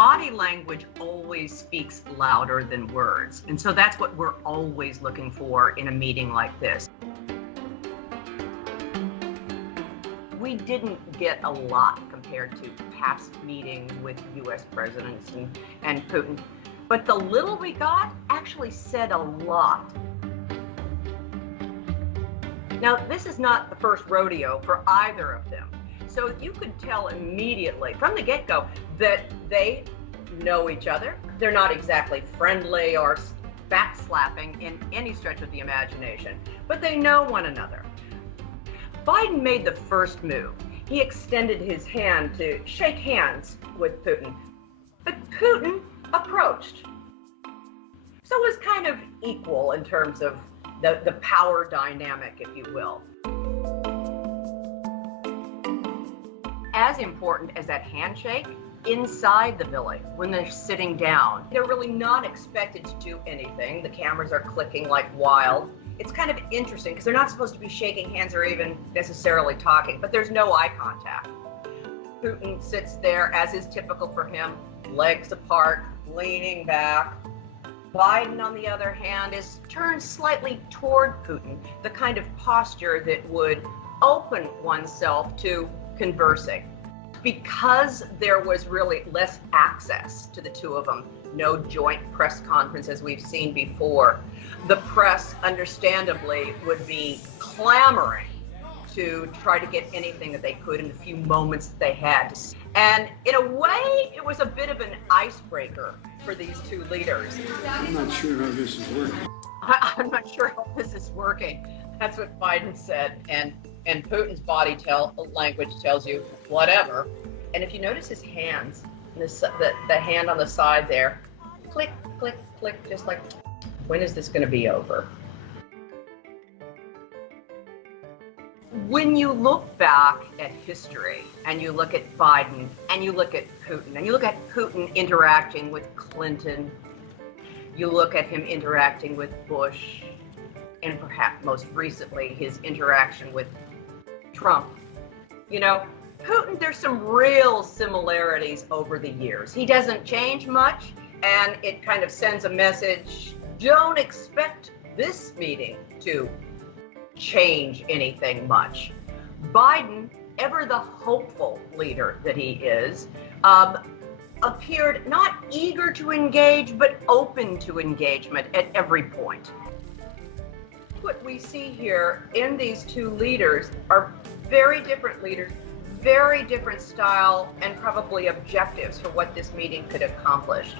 body language always speaks louder than words. And so that's what we're always looking for in a meeting like this. We didn't get a lot compared to past meetings with US presidents and Putin, but the little we got actually said a lot. Now, this is not the first rodeo for either of them. So you could tell immediately from the get-go that they know each other. They're not exactly friendly or backslapping in any stretch of the imagination, but they know one another. Biden made the first move. He extended his hand to shake hands with Putin, but Putin approached. So it was kind of equal in terms of the power dynamic, if you will. As important as that handshake, inside the villa, when they're sitting down, they're really not expected to do anything. The cameras are clicking like wild. It's kind of interesting because they're not supposed to be shaking hands or even necessarily talking, but there's no eye contact. Putin sits there, as is typical for him, legs apart, leaning back. Biden, on the other hand, is turned slightly toward Putin, the kind of posture that would open oneself to conversing. Because there was really less access to the two of them, no joint press conference as we've seen before, the press understandably would be clamoring to try to get anything that they could in the few moments that they had. And in a way, it was a bit of an icebreaker for these two leaders. I'm not sure how this is working. I'm not sure how this is working. That's what Biden said. And Putin's body language tells you whatever. And if you notice his hands, the hand on the side there, click, click, click, just like, when is this going to be over? When you look back at history and you look at Biden and you look at Putin and you look at Putin interacting with Clinton, you look at him interacting with Bush, and perhaps most recently his interaction with Trump. You know, Putin, there's some real similarities over the years. He doesn't change much, and it kind of sends a message, don't expect this meeting to change anything much. Biden, ever the hopeful leader that he is, appeared not eager to engage, but open to engagement at every point. What we see here in these two leaders are very different leaders, very different style, and probably objectives for what this meeting could accomplish.